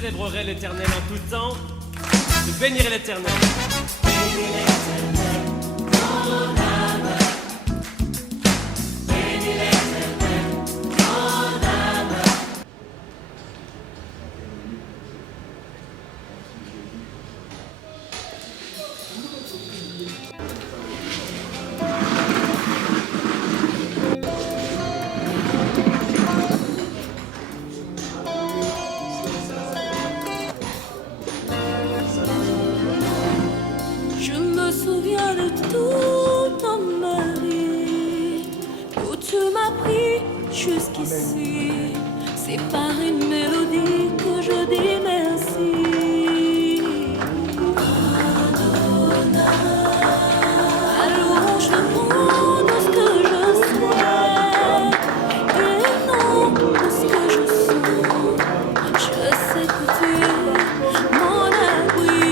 célébrerai l'Éternel en tout temps, je bénirai l'Éternel. Bénis l'Éternel, mon âme. Bénis l'Éternel, mon âme. Je me souviens de tout dans ma vie, où tu m'as pris jusqu'ici. C'est par une mélodie que je dis merci. À louange le monde de ce que je sais, et non de ce que je sens. Je sais que tu es mon abri.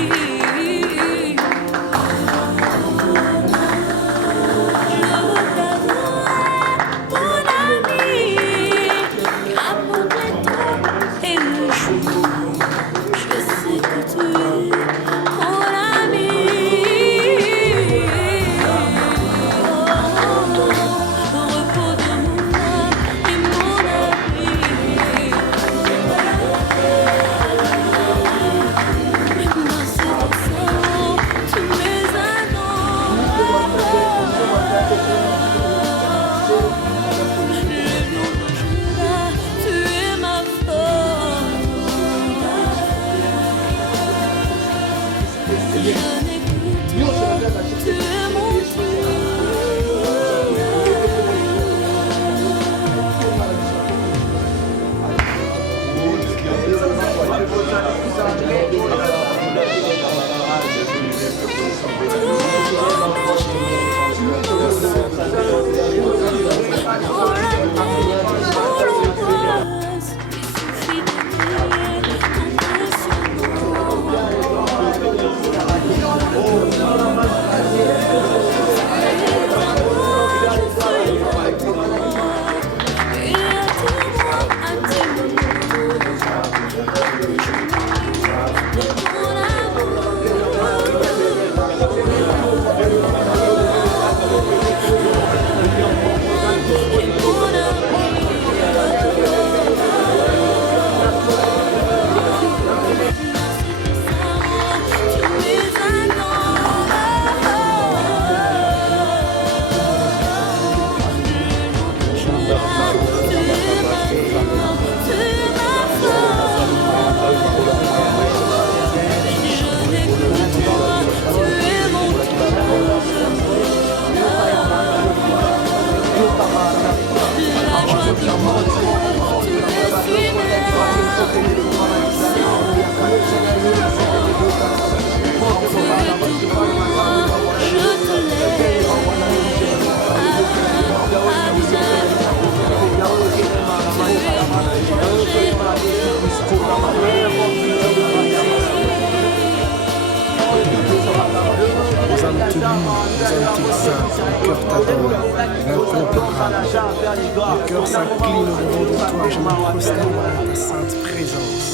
Mon cœur s'incline au devant de toi, je me prosterne dans ta sainte présence.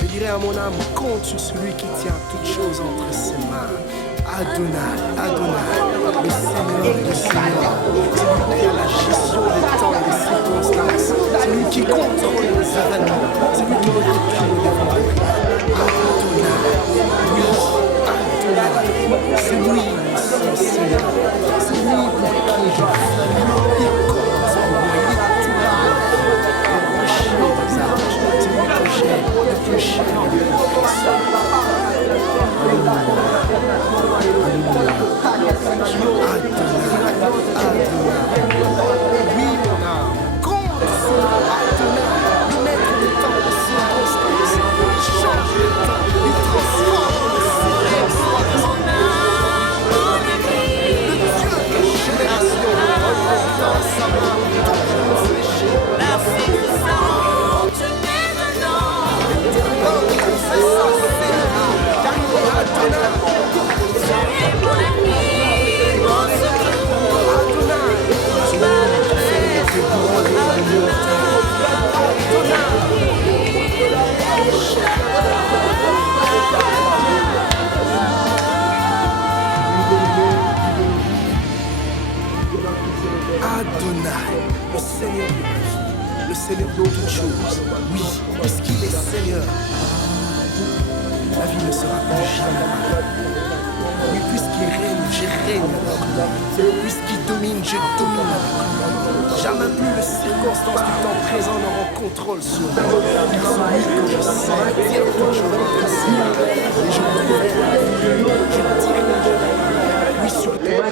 Je dirai à mon âme, compte sur celui qui tient toutes choses entre ses mains. Adonai, Adonai, le Seigneur des Seigneurs, celui qui a la gestion des temps et des circonstances, celui qui contrôle les événements, celui qui recule les événements. Adonai, oui, Adonai, c'est lui, son Seigneur, c'est lui pour qui je vis. Le plus cher et le plus précieux. Oui, mon âme, compte sur Adonai, le maître des temps, des circonstances, il change les temps, il transforme les circonstances. le Seigneur de ma vie, le Seigneur d'autres choses. Oui, puisqu'il est Seigneur, la vie ne sera plus jamais pareille. Oui, puisqu'il règne, je règne avec lui. Puisqu'il domine, je domine avec lui. Jamais plus les circonstances du temps présent n'auront contrôle sur moi. Car celui que je sais, dire que je vais passer, et je dirai, oui, sur le terrain.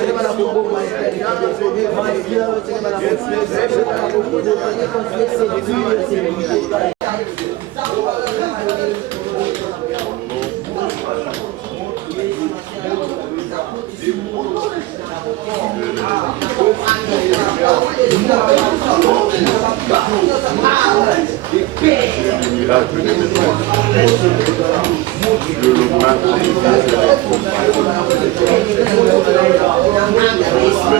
Miracle de je le matin, mais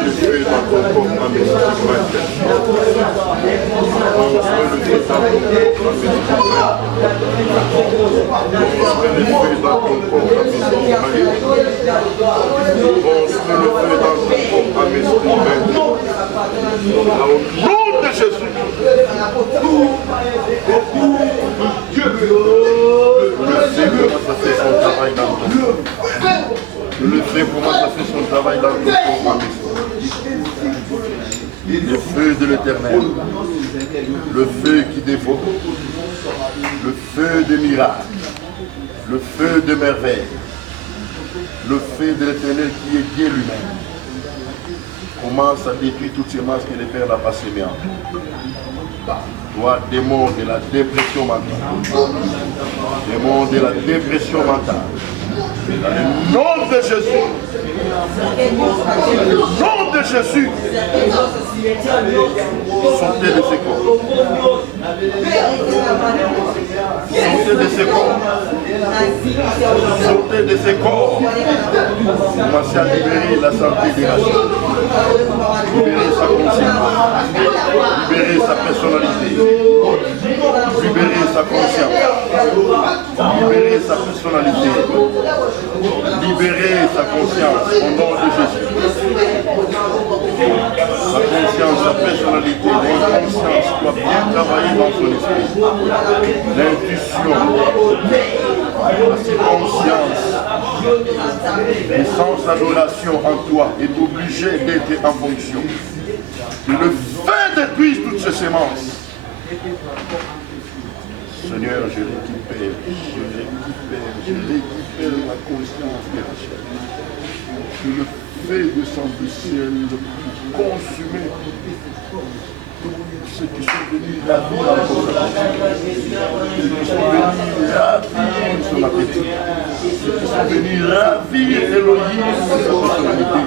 le feu dans ton corps en au nom de Jésus. Le feu commence à faire son travail dans ton corps. Le feu de l'Éternel, le feu qui dévore, le feu des miracles, le feu de merveille, le feu de l'Éternel qui est Dieu lui-même, commence à détruire toutes ces masques que le Père n'a pas sémées en nous. Toi, démon de la dépression mentale, démon de la dépression mentale, dans le nom de Jésus, dans le nom de Jésus, sortez de ces corps, sortez de ces corps, sortez de ces corps, commencez à libérer la santé des racines, libérer sa conscience, libérer sa personnalité, libérer sa conscience, libérer sa personnalité, libérer sa conscience au nom de Jésus. Sa conscience, sa personnalité, l'inconscience doit bien travailler dans son esprit. L'intuition, la conscience, le sens d'adoration en toi est obligé d'être en fonction. Que le feu détruise toutes ces semences. Seigneur, je récupère ma conscience de la chair. Que le feu descende du ciel pour consumer tous ceux qui sont venus ravir la ceux qui sont venus ravir son appétit, ceux qui sont venus ravir Elohim sa personnalité.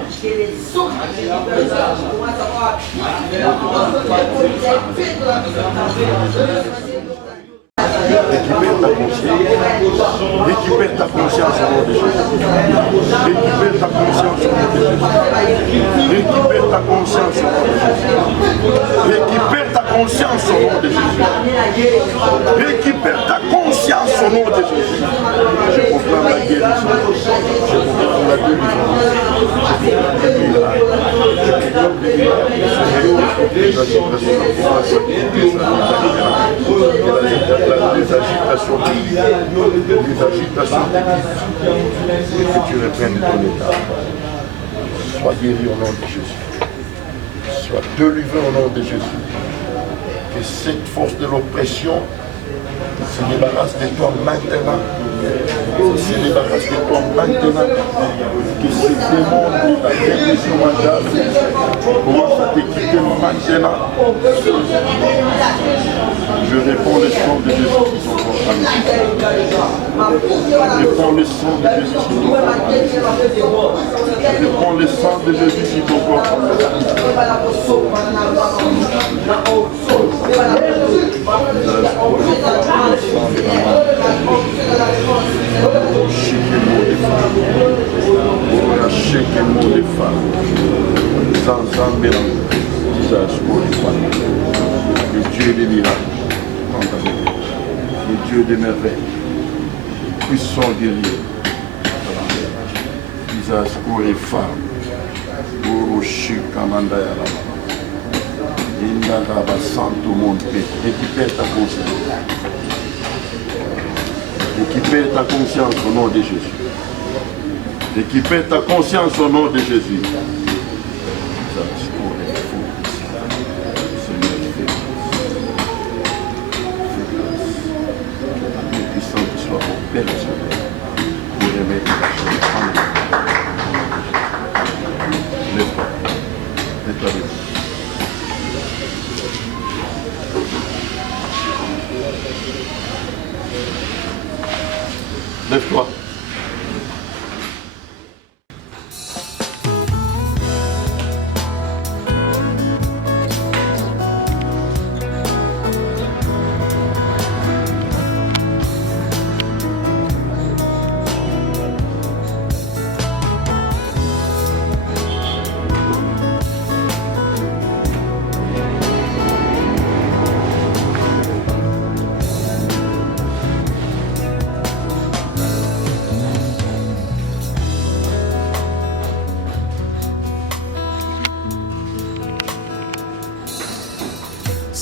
Récupère ta conscience. Récupère ta conscience au nom de Jésus. Récupère ta conscience au nom de Jésus. Récupère ta conscience au nom de Jésus. Récupère ta conscience au nom de Jésus. Récupère ta conscience au nom de Jésus. Je proclame la guérison. Je proclame la délivrance. Je proclame les miracles. Les agitations et que tu reprennes ton état. Sois guéri au nom de Jésus. Sois délivré au nom de Jésus. Que cette force de l'oppression se débarrasse de toi maintenant. Se débarrasse de toi maintenant. Que ce démon de la dépression mentale commence à te quitter maintenant. Je réponds le sang de Jésus qui sont contre Je réponds le sang de Jésus qui sont contre Je réponds le sang de Jésus qui sont contre le Dieu des miracles, le Dieu des merveilles, puissant guerrier, visage pour les femmes, pour le chic, Santo monde, récupère ta conscience. Récupère ta conscience au nom de Jésus. Récupère ta conscience au nom de Jésus. Lève-toi.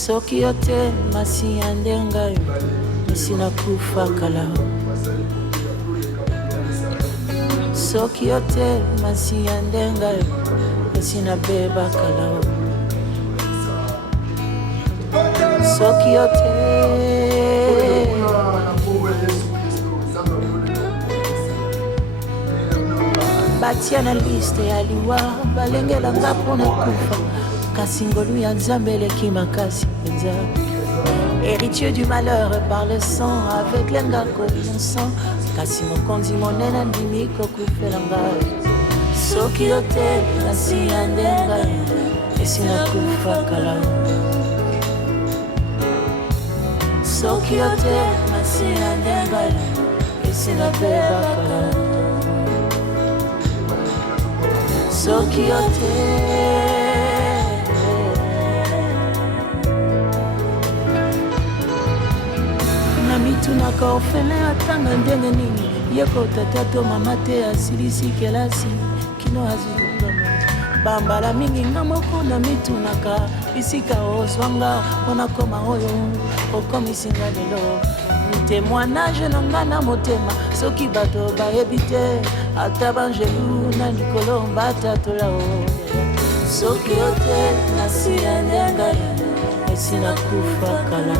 Soki yote masi andenga misina kufa kala. Soki yote masi andenga misina beba kala. Soki yote batia na liste ya liwa balengela nga mpona kufa kasi ngolu ya nzambe eleki makasi penza. Héritier du malheur par le sang aveuglenga kolinsan kasi mokonzi monene ndimi kokufela ngai. Soki yote nasi ya ndenga esina kufa kala. Soki yote nasi ya ndenga esina beba kala. Soki yote mitunaka ofele atanga ndenge nini yeko tata to mama te asilisi kelasi kino azilukama bambala mingi nga moko na mitunaka bisika ozwanga mpona koma oyo okomisinga lelo témoignage na nga na motema soki bato bayebi te ata banjelu na likolo mbatatola o. Soki yote nasi ya ndenga esina kufa kala.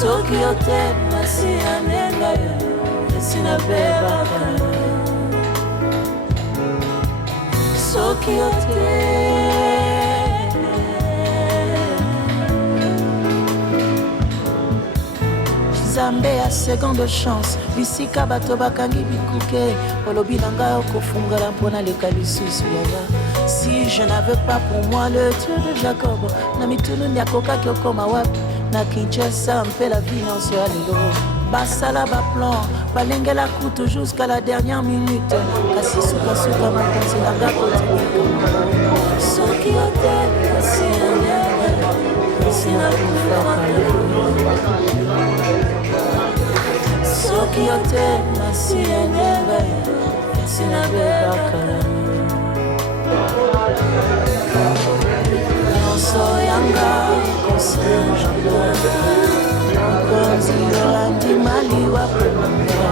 Soki yote nasi ya ndenga esina beba kala. Soki yote Nzambe ya seconde chance bisika bato bakangi bikuke olobi na ngai okofungala mpona leka lisusu yaya. Si je n'avais pas pour moi le Dieu de Jacob na mitunu nyakokaki okoma wapi na Kinshasa mpe la vie nyonso ya lelo basala baplan balengela kutu jusqu'à la dernière minute kasi sukasuka makonzi na nga kotimika. Soki yote kasi yandenge esina kufa kala. Soki yote nasi yandenge esina beba kala. Nyonso yanga kosenjanga mokonzi yolandi maliwa penanga.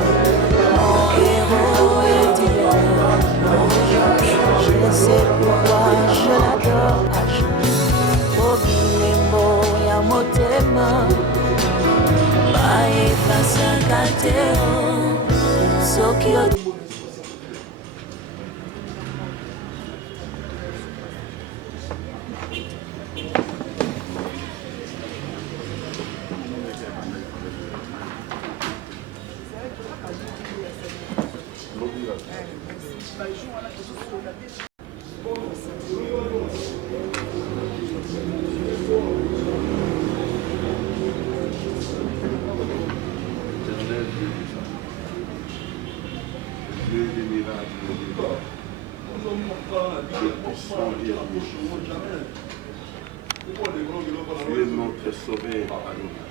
Mon héros est divin, je sais pourquoi je l'adore à genoux. Obilembo ya motema baefasaka te soki yote. Tu es notre sauveur, Adonai.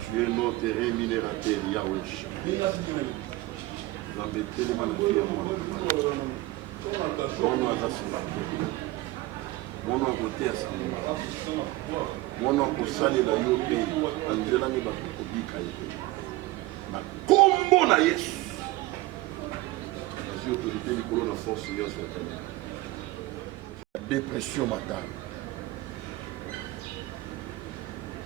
Tu es notre rémunérateur, Yahweh. mwana aza nsima mwana akoteya nsima mwana akosalela yo mpe na nzela nde bato kobika ye na kombo na yesu nazwi autorité likolo na force nyonso ya tene dépression matale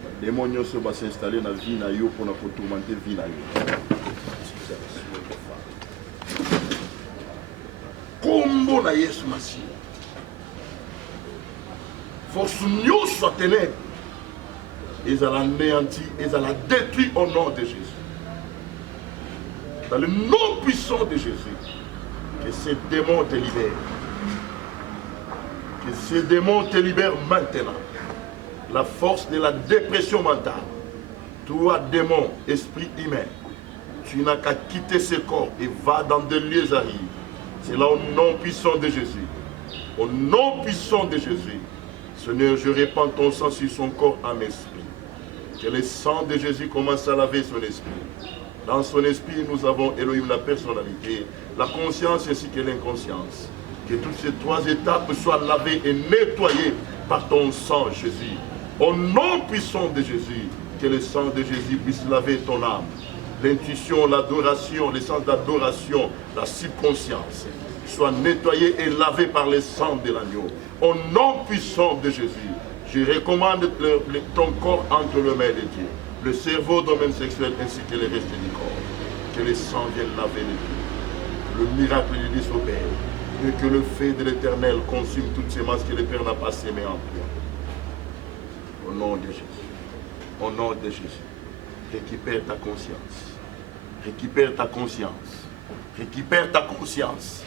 bademo nyonso basinstalle na vie na yo mpona kotourmente vie na yo kombo na yesu masiya force nyonso ya ténèbre ezala anéanti ezala détruit au nom de Jésus dans le nom puissant de Jésus que ces démons te libèrent que ces démons te libèrent maintenant la force de la dépression mentale toi démon esprit humain tu n'as qu'à quitter ce corps et va dans des lieux arides. C'est là au nom puissant de Jésus. Au nom puissant de Jésus. Seigneur, je répands ton sang sur son corps, âme, esprit. Que le sang de Jésus commence à laver son esprit. Dans son esprit, nous avons Elohim, la personnalité, la conscience ainsi que l'inconscience. Que toutes ces trois étapes soient lavées et nettoyées par ton sang, Jésus. Au nom puissant de Jésus, que le sang de Jésus puisse laver ton âme. L'intuition, l'adoration, l'essence d'adoration, la subconscience, soit nettoyée et lavée par le sang de l'agneau. Au nom puissant de Jésus, je recommande ton corps entre les mains de Dieu, le cerveau, domaine sexuel ainsi que le reste du corps. Que le sang vienne laver le tout. Le miracle de Dieu s'opère. Et que le feu de l'Éternel consume toutes ces masses que le Père n'a pas sémées en toi. Au nom de Jésus. Au nom de Jésus. Récupère ta conscience. Récupère ta conscience. Récupère ta conscience.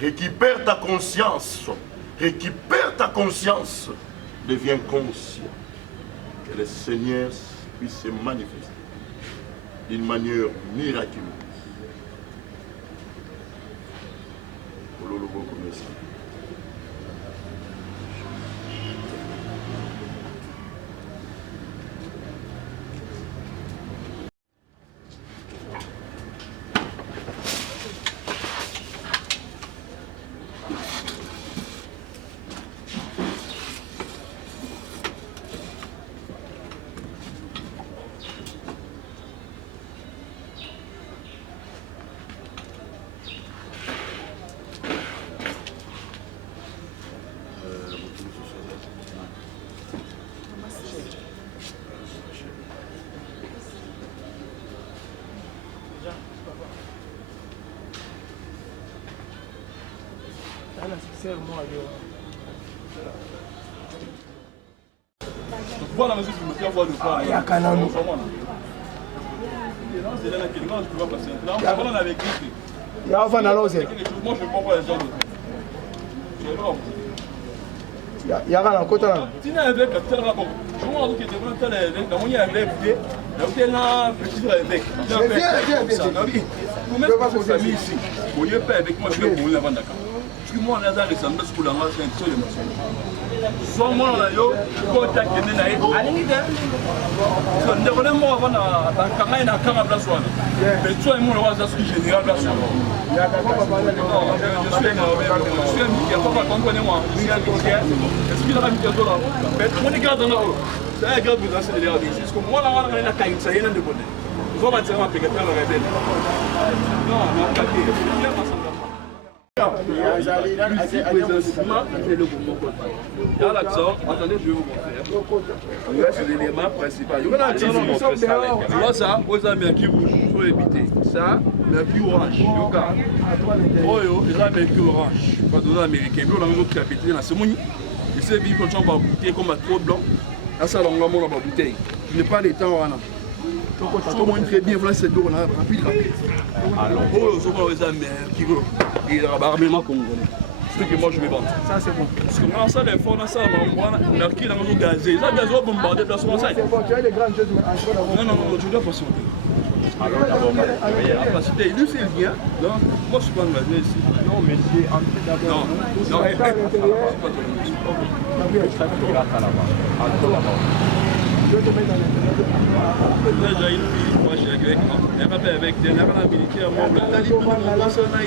Récupère ta conscience. Récupère ta conscience. Deviens conscient. Que le Seigneur puisse se manifester d'une manière miraculeuse. Voilà, monsieur, je me fais avoir le pas. Il y a Canon. Il y a Van Alose. Moi, je ne comprends pas les gens. Il y a un côté là. Tu n'as avec le tel rapport. Je vois que tu es tel avec. Dans mon y a avec. Donc, tu es là, petit avec. Vous mettez pas vos familles ici. Vous n'avez pas avec moi, je vais vous la vendre. Moi, on a des ressemblants pour la marche, c'est un seul émotion. Soit moi, on a eu, quand tu as gagné, allez, on ne connaît pas avant quand on a un camarade à soi. Mais toi et moi, on a un général à soi. Je suis un militaire, papa, comprenez-moi. Je suis un militaire. Est-ce qu'il y a un militaire là? Mais on est garde dans la haut. C'est un garde vous enseignez les radis. Parce que moi, on a un caïd, ça y est, il y a un débonné. Je vais dire un peu que tu as la rebelle. Non, on a un caïd. Attendez, je vais vous montrer. C'est l'élément principal. Tu vois ça, vous avez un mercure rouge, il faut éviter. Ça, mercure orange. Oh, ils ont un mercure orange. Pas de l'américain. Puis on a un autre capitaine dans ce monde. Il s'est vu quand on va bouteille comme un trop blanc. Là, ça, on va la bouteille. Je n'ai pas le temps. Tout le monde très bien, voilà, c'est d'eau, on a rapide. Alors, oh, ça va, les mercure. Et il a armement congolais. C'est ce que moi je vais vendre. Ça c'est bon. Parce que moi, ça, les fonds, ça, on a qui dans le gazé. Ça, les autres bombardés, place comme ça. C'est bon, tu as des grandes choses. Non, tu dois patienter. Alors, d'abord, capacité. Lui, c'est le bien. Donc, moi, je suis pas engagé ici. Non, mais c'est en fait d'abord. Non, c'est pas ton nom. Déjà une fille, moi je suis avec moi. Elle va faire avec des militaires, moi, je suis allé pour le boss, on a eu.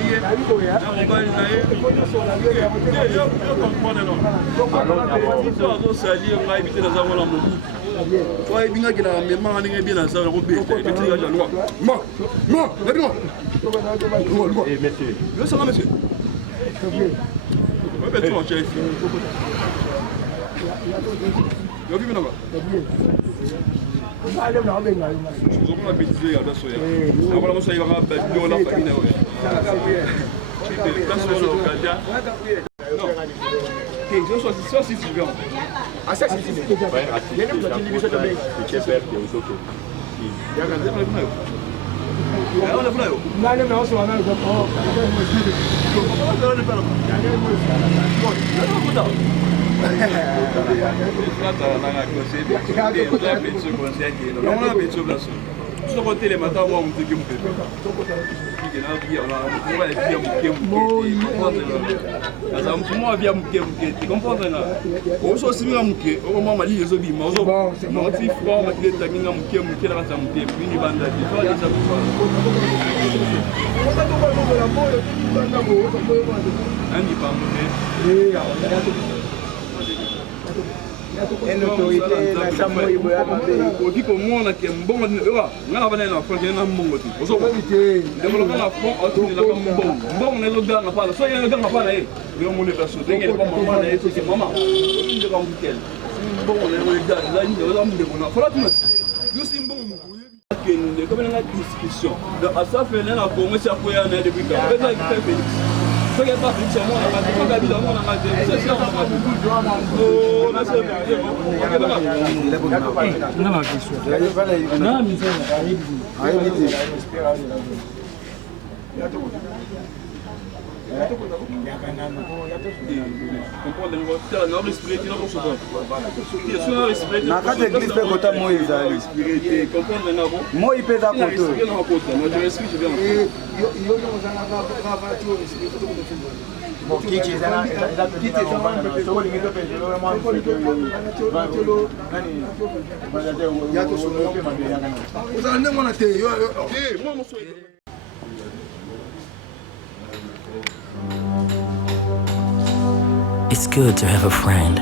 It's good to have a friend,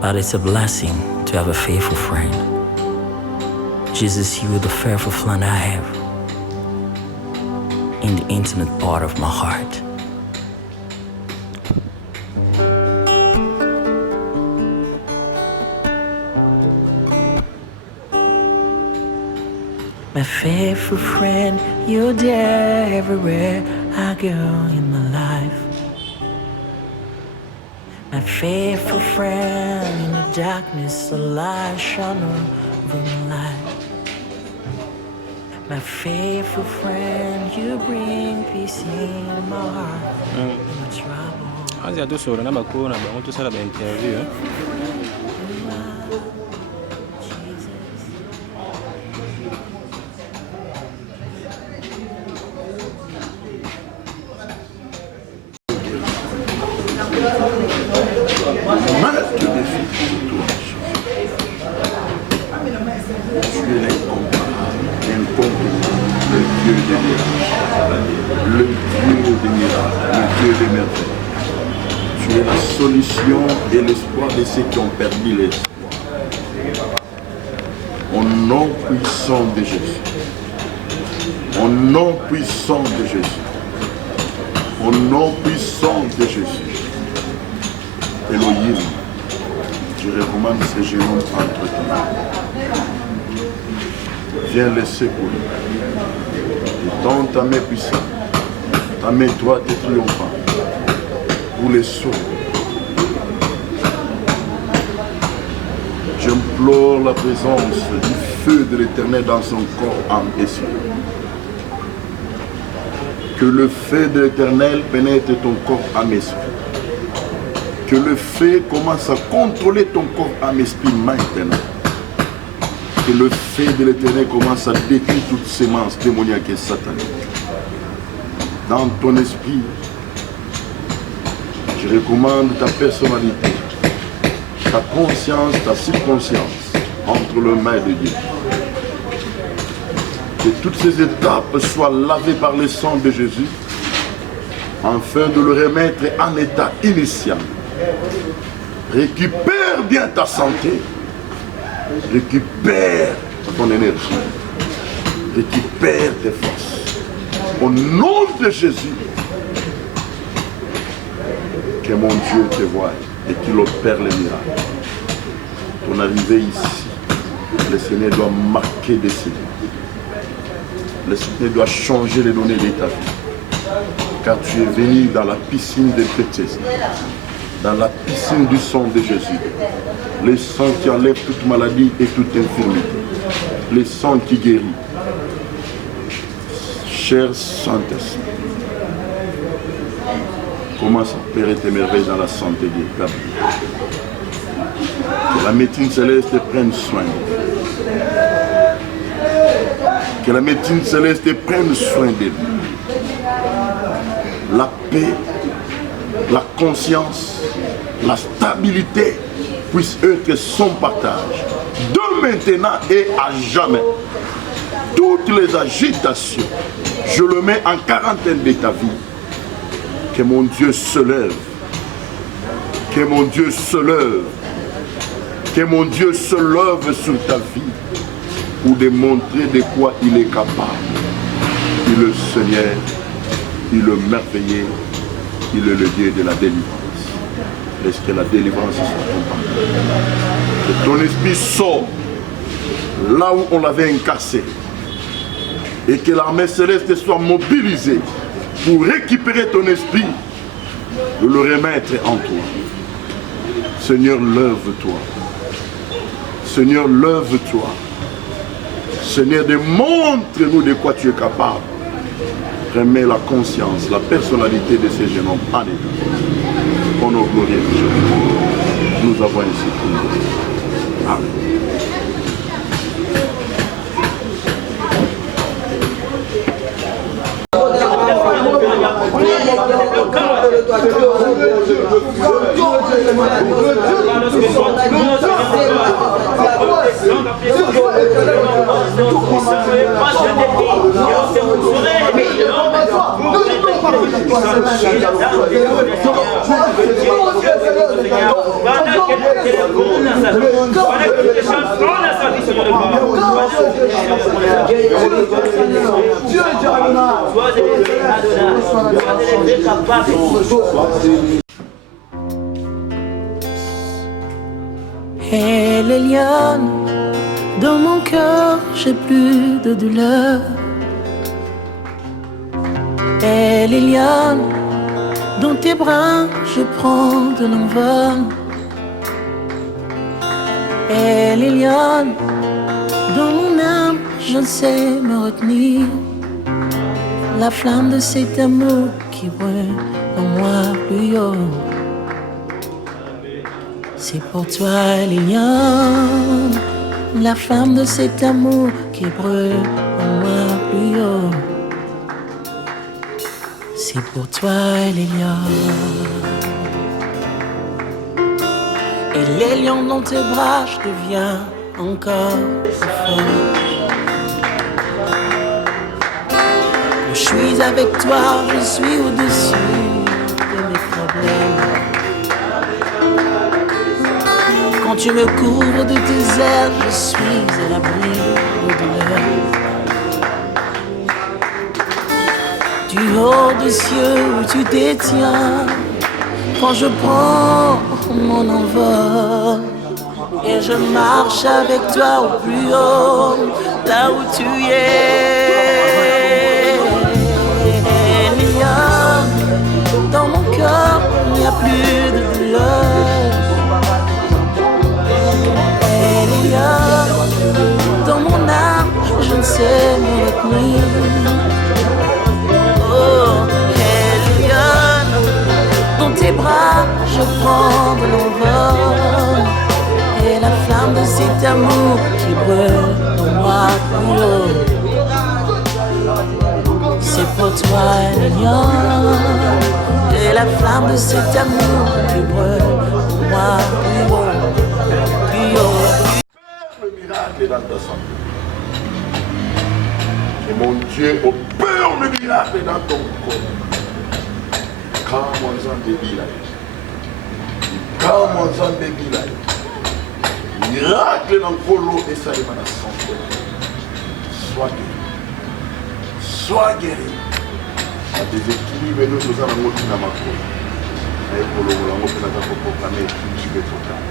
but it's a blessing to have a faithful friend. Jesus, you are the faithful friend I have in the intimate part of my heart. My faithful friend, you're there everywhere I go in my life. My faithful friend, in the darkness, the light shone over my life. My faithful friend, you bring peace in my heart, in my trouble. Anzi, tu solo, na bakuna, ba tu sala ba interview. Tu es la solution et l'espoir de ceux qui ont perdu l'espoir. Au nom puissant de Jésus. Au nom puissant de Jésus. Au nom puissant de Jésus. Elohim, je recommande ce jeune homme entre tes mains. Viens le secourir. Et dans ta main puissante, ta main droite et triomphante, pour les sauver. J'implore la présence du feu de l'Éternel dans son corps, âme et esprit. Que le feu de l'Éternel pénètre ton corps, âme et esprit. Que le feu commence à contrôler ton corps, âme et esprit maintenant. Que le feu de l'Éternel commence à détruire toute sémence démoniaque et satanique. Dans ton esprit, je recommande ta personnalité, ta conscience, ta subconscience. entre les mains de Dieu. Que toutes ces étapes soient lavées par le sang de Jésus, afin de le remettre en état initial. Récupère bien ta santé, récupère ton énergie, récupère tes forces. Au nom de Jésus, que mon Dieu te voie et qu'il opère les miracles. Ton arrivée ici, le Seigneur doit marquer des signes. Le Seigneur doit changer les données de ta vie. Car tu es venu dans la piscine de Bethesda, dans la piscine du sang de Jésus. Le sang qui enlève toute maladie et toute infirmité. Le sang qui guérit. Cher Saint-Esprit, commence à opérer tes merveilles dans la santé de Gabriel. Que la médecine céleste prenne soin. Que la médecine céleste prenne soin de lui. La paix, la conscience, la stabilité puisse être son partage. De maintenant et à jamais. Toutes les agitations, je le mets en quarantaine de ta vie. Que mon Dieu se lève. Que mon Dieu se lève. Que mon Dieu se lève sur ta vie pour démontrer de quoi il est capable. Il est le Seigneur, il est le merveilleux, il est le Dieu de la délivrance. Laisse que la délivrance soit ton partage. Que ton esprit sort là où on l'avait incarcéré. Et que l'armée céleste soit mobilisée pour récupérer ton esprit et le remettre en toi. Seigneur, lève-toi. Seigneur, lève-toi. Seigneur, démontre-nous de quoi tu es capable. Remets la conscience, la personnalité de ces jeunes hommes en état. Pour nos glorieux Jésus. Nous avons ainsi prié. Amen. Elle est lionne, dans mon cœur j'ai plus de douleur. Elle est lionne, dans tes bras je prends de l'envol. Elle est lionne, dans mon âme je ne sais me retenir. La flamme de cet amour qui brûle en moi plus haut. C'est pour toi, Liliane, la flamme de cet amour qui brûle en moi plus haut. C'est pour toi, Liliane. Et les lions dans tes bras, je deviens encore plus fort. Je suis avec toi, je suis au-dessus de mes problèmes. Quand tu me couvres de tes ailes, je suis à l'abri de douleur. Du haut des cieux où tu détiens, quand je prends mon envol, et je marche avec toi au plus haut, là où tu es. Dans mon cœur, il n'y a plus de douleur. Dans mon âme, je ne sais me retenir. Oh, Eliane, dans tes bras, je prends de l'envol. Et la flamme de cet amour qui brûle en moi plus haut. C'est pour toi, Eliane. Et la flamme de cet amour qui brûle en moi plus haut. Plus haut. miracles dans ta santé. Et mon Dieu opère le miracle dans ton corps. Quand mon Zambé bilaye. Quand mon Zambé bilaye. Miracle dans le polo et ça est dans la santé. Sois guéri. Sois guéri. À des équilibres, nous sommes en mode de ma peau. Et pour le moment, nous avons proclamé équilibre total.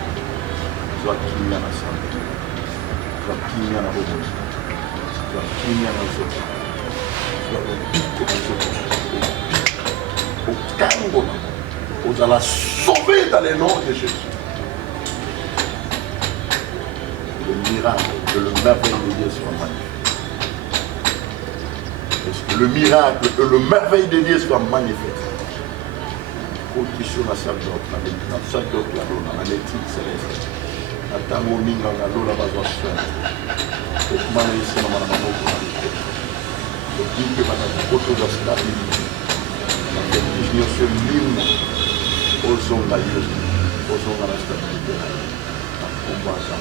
Sois qui y a la santé. Sois qui y a la bonne. Sois qui y a la santé. Sois le pic de santé. Au tango, vous allez sauver dans le nom de Jésus. Le miracle, que le merveille de Dieu soit magnifique. Que le miracle, que le merveille de Dieu soit magnifique. Position la salle d'ordre, la salle d'ordre, la médecine céleste. La tamoninga, la lola bazoisson. Et comment on est ici, on a un mot pour la vie. Le but que on a beaucoup de stabilité. La définition libre aux zones la yeux, aux zones à la stabilité. La combat ça.